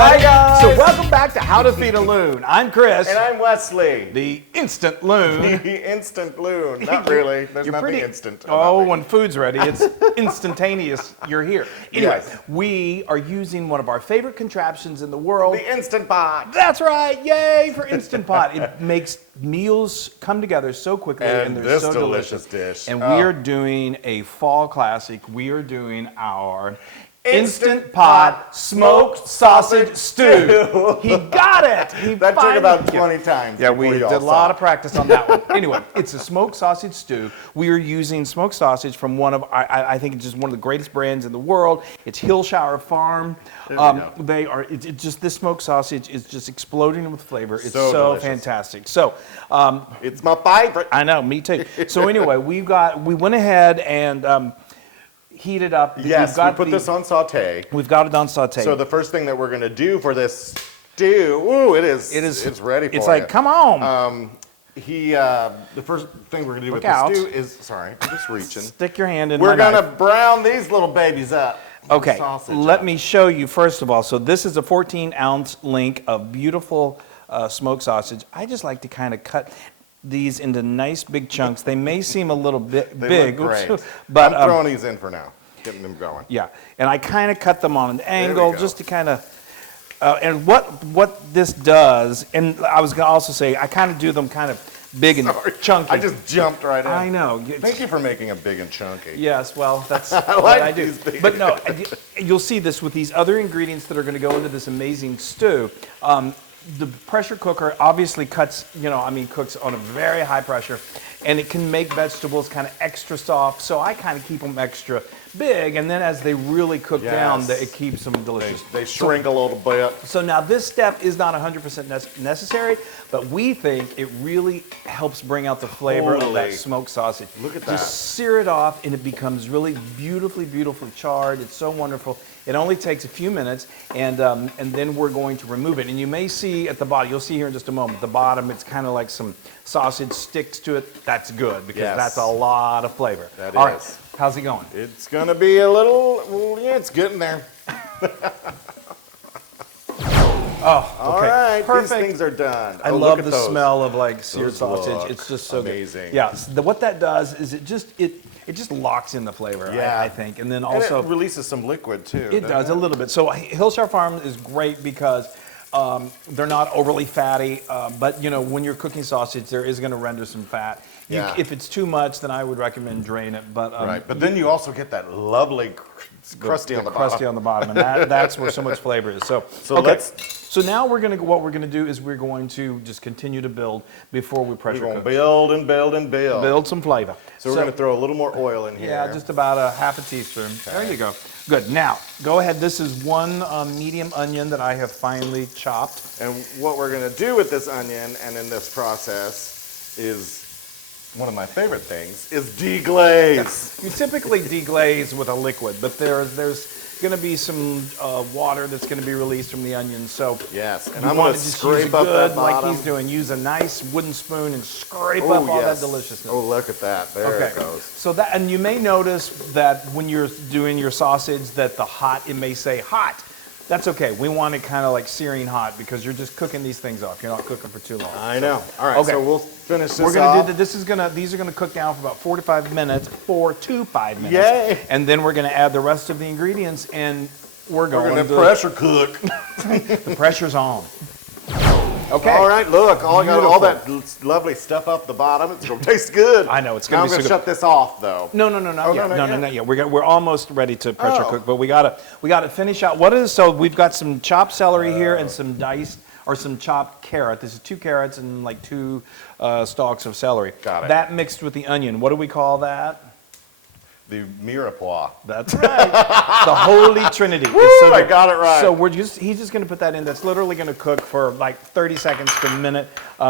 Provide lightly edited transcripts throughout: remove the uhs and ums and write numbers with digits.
everybody. Hi, guys. So welcome back to How to Feed a Loon. I'm Chris. And I'm Wesley. The instant loon. The instant loon. Not really. There's You're nothing pretty instant. Oh, when food's ready, it's instantaneous. You're here. Anyway, Yes. we are using one of our favorite contraptions in the world. The Instant Pot. That's right. Yay for Instant Pot. It makes meals come together so quickly and they're this so delicious dish. And we are doing a fall classic. We are doing our Instant Pot smoked sausage stew. He got it. That took about 20 times. Yeah, we before did you all a saw lot it. of practice on that one. Anyway, it's a smoked sausage stew. We are using smoked sausage from one of, I think it's just one of the greatest brands in the world. It's Hillshire Farm. They are, it's just, this smoked sausage is just exploding with flavor. It's so delicious. fantastic. So, It's my favorite. I know, me too. So anyway, we went ahead and heated up. Yes, we put this on saute. We've got it on saute. So the first thing that we're going to do for this stew, ooh, it's ready for It's like, you. come on. The first thing we're going to do with out. the stew is, sorry, I'm just reaching. Stick your hand in We're my going to knife. brown these little babies up. Okay, Sausage let up. me show you first of all. So this is a 14-ounce link of beautiful smoked sausage. I just like to kind of cut these into nice big chunks. They may seem a little bit They big, look great. but I'm throwing these in for now, getting them going. yeah. And I kind of cut them on an angle go. just to kind of. And what this does, and I was gonna also say, I kind of do them kind of big and Sorry. chunky. I just jumped right in. I know. Thank you for making them big and chunky. Yes, well, that's I what like I do. these big. But no, you'll see this with these other ingredients that are going to go into this amazing stew. The pressure cooker obviously cooks on a very high pressure, and it can make vegetables kind of extra soft. So I kind of keep them extra big, and then as they really cook down, Yes. it keeps them delicious. They shrink a little bit. So now this step is not 100% necessary, but we think it really helps bring out the flavor of that Totally. smoked sausage. Look at that. Just sear it off and it becomes really beautifully charred. It's so wonderful. It only takes a few minutes and then we're going to remove it. And you may see at the bottom, you'll see here in just a moment, the bottom, it's kind of like some sausage sticks to it. That's good because Yes. that's a lot of flavor. That All is. right, how's it going? It's going to be a little, well, yeah, it's getting there. Oh, All okay. right, Perfect. these things are done. I Oh, love look the at those. smell of like seared Those sausage. look It's just so amazing. good. Yeah, so what that does is it just locks in the flavor. Yeah. I think, and then And also it releases some liquid too. it does a little bit. So Hillshire Farm is great because they're not overly fatty, but you know when you're cooking sausage, there is going to render some fat. Yeah. If it's too much, then I would recommend drain it. But Right, but then you also get that lovely crusty on the bottom. crusty on the bottom, and that's where so much flavor is. So So now what we're going to do is we're going to just continue to build before we pressure We're going cook. to build and build and build. Build some flavor. So we're going to throw a little more oil in here. Yeah, just about a half a teaspoon. There you go. Good. Now, go ahead. This is one medium onion that I have finely chopped. And what we're going to do with this onion and in this process is one of my favorite things is deglaze. You typically deglaze with a liquid, but there's going to be some water that's going to be released from the onion. So Yes, and you I'm want going to just scrape use up good, that bottom. like he's doing. Use a nice wooden spoon and scrape Oh, up all yes. that deliciousness. Oh, look at that. There it goes. So that, and you may notice that when you're doing your sausage that it may say hot. That's okay. We want it kind of like searing hot because you're just cooking these things off. You're not cooking for too long. I know. All right, Okay. so we'll finish this We're gonna off. do that. These are gonna cook down for about 4 to 5 minutes. Yay. And then we're gonna add the rest of the ingredients and we're We're going going to to pressure cook. the pressure's on. Okay. All right, look, I got all that Beautiful. lovely stuff up the bottom. It's going to taste good. I know, it's Now gonna I'm be going so to good. shut this off, though. No, not yet. Not yet. We're almost ready to pressure cook, but we gotta finish out. So we've got some chopped celery here and some diced or some chopped carrot. This is 2 carrots and like 2 stalks of celery. Got it. That mixed with the onion. What do we call that? The mirepoix. That's right. The Holy Trinity. Woo, I got it right. So he's just going to put that in. That's literally going to cook for like 30 seconds to a minute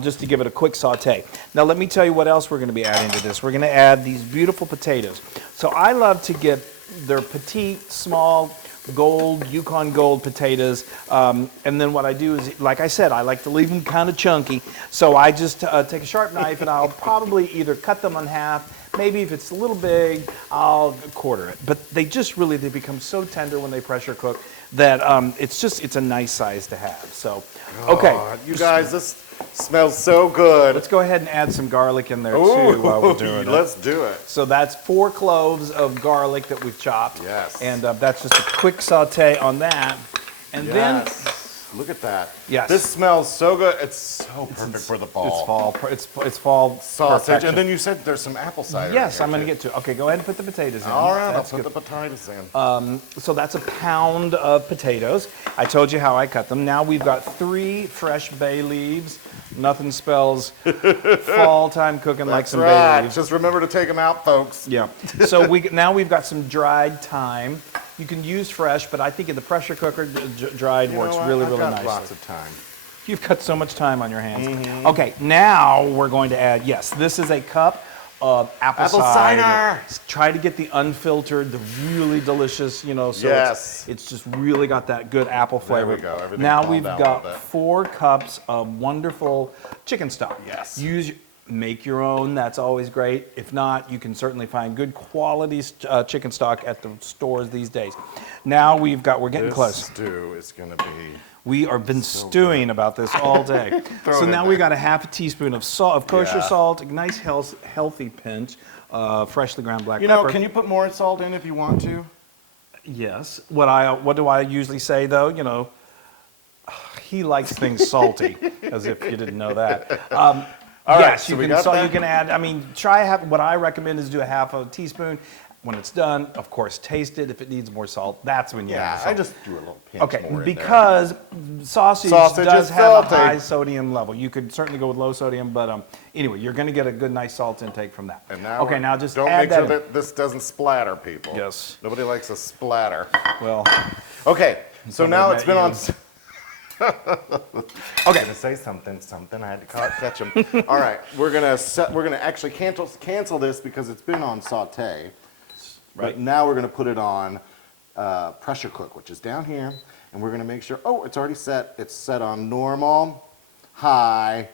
just to give it a quick saute. Now let me tell you what else we're going to be adding to this. We're going to add these beautiful potatoes. So I love to get their petite, small, Yukon Gold potatoes. And then what I do is, like I said, I like to leave them kind of chunky. So I just take a sharp knife and I'll probably either cut them in half, Maybe if it's a little big, I'll quarter it. But they become so tender when they pressure cook that it's a nice size to have. So, okay. God, you guys, this smells so good. Let's go ahead and add some garlic in there too while we're doing it. Let's do it. So that's 4 cloves of garlic that we've chopped. Yes. And that's just a quick saute on that. And then, look at that. Yes. This smells so good. It's so perfect for the fall. it's fall Sausage. perfection. And then you said there's some apple cider. Yes, in I'm here going to get to it. Okay, go ahead and put the potatoes in. All right, That's I'll good. put the potatoes in. So that's a pound of potatoes. I told you how I cut them. Now we've got 3 fresh bay leaves. Nothing spells fall time cooking like some bay leaves. Just remember to take them out, folks. Yeah. So now we've got some dried thyme. You can use fresh, but I think in the pressure cooker, dried works really, really I've got nicely. lots of time. You've got so much time on your hands. Okay, now we're going to add, this is a cup of apple cider. Try to get the unfiltered, the really delicious, so it's just really got that good apple flavor. There we go. Everything Now calmed we've down a little got bit. 4 cups of wonderful chicken stock. Yes. Make your own, that's always great. If not, you can certainly find good quality chicken stock at the stores these days. Now we're getting close. This stew is going to be... We have been stewing about this all day. So now we got a half a teaspoon of salt, of kosher salt, a nice healthy pinch, freshly ground black pepper. can you put more salt in if you want to? Yes. What do I usually say though? He likes things salty, as if you didn't know that. Yes, so you can add. What I recommend is do a half a teaspoon. When it's done, of course, taste it. If it needs more salt, that's when you add the salt. I just do a little pinch more in because sausage Sausage does is have salty. a high sodium level. You could certainly go with low sodium, but anyway, you're going to get a good, nice salt intake from that. And now now just don't add make sure that in. that this doesn't splatter, people. Yes. Nobody likes a splatter. Well, Okay, so now it's been on... okay. to say something. I had to catch him. All right, we're gonna actually cancel this because it's been on saute. Right. But now we're gonna put it on pressure cook, which is down here, and we're gonna make sure. Oh, it's already set. It's set on normal, high,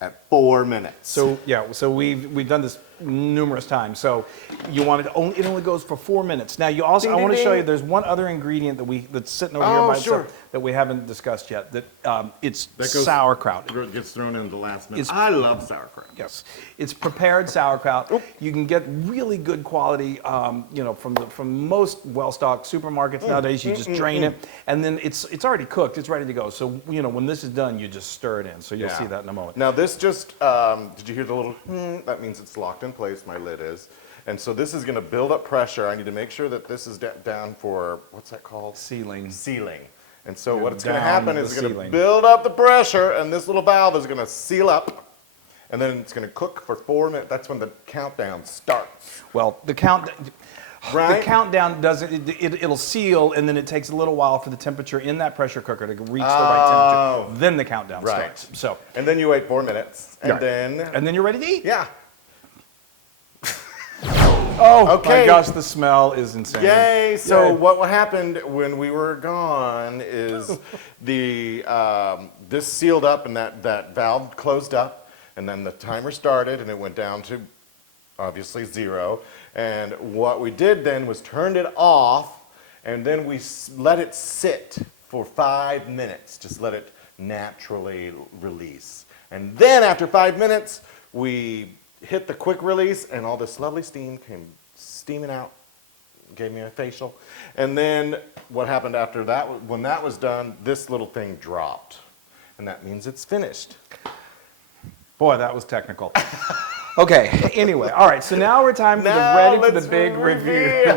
at 4 minutes. So we've done this numerous times. So you want it only goes for 4 minutes. Now I want to show you there's one other ingredient that's sitting over here by itself that we haven't discussed yet. It's sauerkraut. It gets thrown in the last minute. I love sauerkraut. Yes, it's prepared sauerkraut. You can get really good quality, from most well-stocked supermarkets nowadays. You just drain it, and then it's already cooked. It's ready to go. So when this is done, you just stir it in. So you'll see that in a moment. Now this just did you hear the little? That means it's locked in place. My lid is, and so this is going to build up pressure. I need to make sure that this is down for what's that called? Sealing. And so what's going to happen is it's going to sealing. build up the pressure, and this little valve is going to seal up, and then it's going to cook for 4 minutes. That's when the countdown starts. Well, the countdown doesn't. It'll seal, and then it takes a little while for the temperature in that pressure cooker to reach the right temperature. Then the countdown starts. So, and then you wait 4 minutes, and then you're ready to eat. Yeah. Oh okay. My gosh, the smell is insane. Yay! So what happened when we were gone is this sealed up and that valve closed up, and then the timer started and it went down to obviously 0. And what we did then was turned it off, and then we let it sit for 5 minutes. Just let it naturally release. And then after 5 minutes, we hit the quick release, and all this lovely steam came steaming out, gave me a facial. And then what happened after that, when that was done, this little thing dropped. And that means it's finished. Boy, that was technical. Okay, anyway, all right, so now we're ready for the big reveal.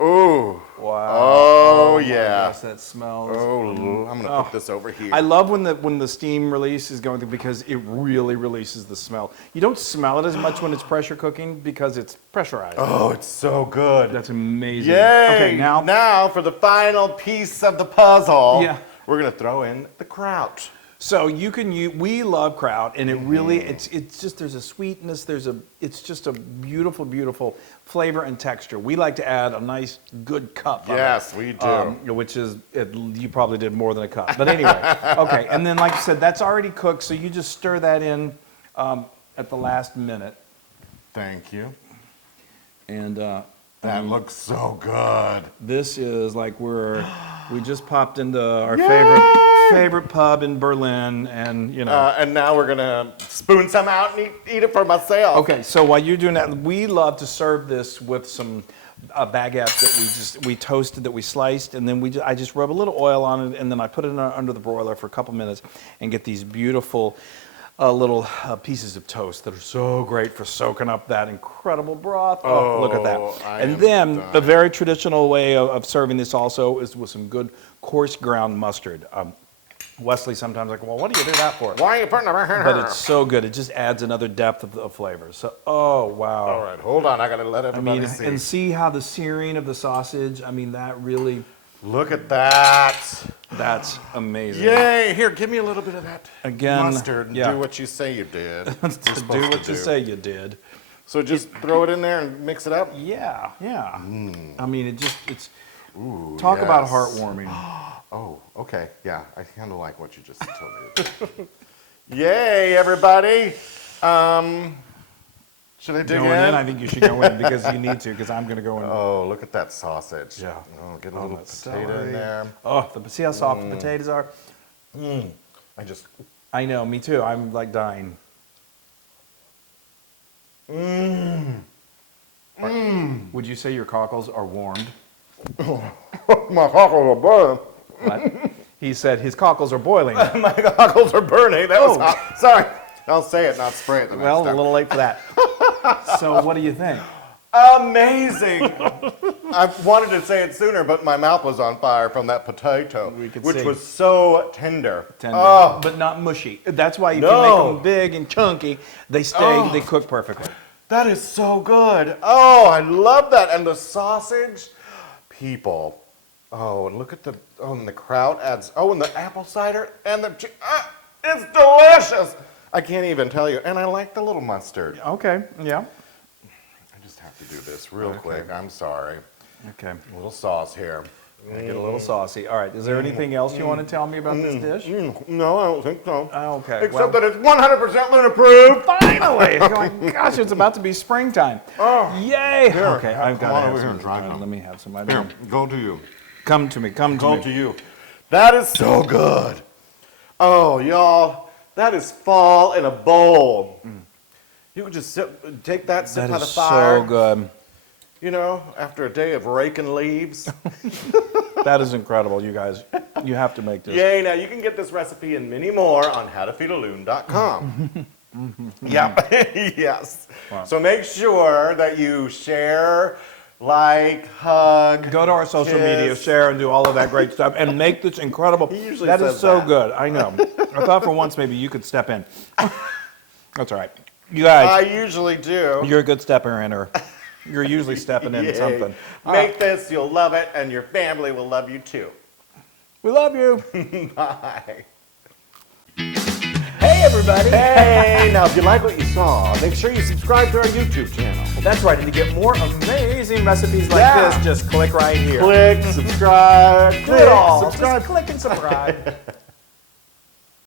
Ooh. Wow. Oh yeah. Gosh, that smells. Oh, I'm gonna put this over here. I love when the steam release is going through because it really releases the smell. You don't smell it as much when it's pressure cooking because it's pressurized. Oh, it's so good. That's amazing. Yay! Okay, now for the final piece of the puzzle. Yeah. We're gonna throw in the kraut. So we love kraut, and it really, it's just, there's a sweetness, it's just a beautiful, beautiful flavor and texture. We like to add a nice, good cup. Yes, we do. Which is, you probably did more than a cup. But anyway, okay. And then, like I said, that's already cooked, so you just stir that in at the last minute. Thank you. And That looks so good. this is like we just popped into our Yay! favorite pub in Berlin, and you know. And now we're gonna spoon some out and eat it for myself. Okay, so while you're doing that, we love to serve this with some baguettes that we toasted, that we sliced, and then I just rub a little oil on it, and then I put it under the broiler for a couple minutes, and get these beautiful little pieces of toast that are so great for soaking up that incredible broth. Oh, look at that! And then the very traditional way of serving this also is with some good coarse ground mustard. Wesley sometimes like, well, what do you do that for? Why are you putting it right here? But it's so good. It just adds another depth of flavor. So, oh, wow. All right, hold on. I got to let everybody see. And see how the searing of the sausage, I mean, that really, Look at that. that's amazing. Yay. Here, give me a little bit of that Again, mustard and yeah. do what you say you did. Do what you say you did. So just throw it in there and mix it up? Yeah, yeah. I mean, it's, Ooh, talk about yes. heartwarming. Oh, okay. Yeah, I kind of like what you just told me to do. Yay, everybody. Should I dig Going in, I think you should go in because you need to, because I'm going to go in. Oh, look at that sausage. Yeah. Oh, get a little potato celery. in there. Oh, see how soft the potatoes are? I know, me too. I'm like dying. Would you say your cockles are warmed? My cockles are burning. What? He said his cockles are boiling. My cockles are burning. That was hot. Sorry. I'll say it, not spray it the next Well, a time. little late for that. So what do you think? Amazing. I wanted to say it sooner, but my mouth was on fire from that potato, which see. was so tender. Tender, but not mushy. That's why if you make them big and chunky, they stay, they cook perfectly. That is so good. Oh, I love that. And the sausage, people. Oh, and look at and the kraut adds, and the apple cider and it's delicious. I can't even tell you. And I like the little mustard. Okay, yeah. I just have to do this real quick. I'm sorry. Okay. A little sauce here. I get a little saucy. All right, is there anything else you want to tell me about this dish? No, I don't think so. Okay. Except that it's 100% Loon approved. Finally! Going, gosh, it's about to be springtime. Oh. Yay! Here, Okay, I've got come on to over have here and try some. some. Let me have some. Here, go to you. Come to me. Go to you. That is so good. Oh, y'all, that is fall in a bowl. You would just take that, sit That by the is fire. so good. You know, after a day of raking leaves. That is incredible, you guys. You have to make this. Yay, now you can get this recipe and many more on howtofeedaloon.com. Yep, yes. Wow. So make sure that you share, like, hug. Go to our social kiss. media, share, and do all of that great stuff, and make this incredible. He usually That is says so that. good. I know. I thought for once maybe you could step in. That's all right. You I guys, usually do. you're a good stepper in, or you're usually stepping in Yay. something. Make this, you'll love it, and your family will love you too. We love you. Bye. Hey, everybody. Hey, now if you like what you saw, make sure you subscribe to our YouTube channel. That's right. And to get more amazing recipes like Yeah. this, just click right here. Click, subscribe, Do it all. subscribe. Just click and subscribe.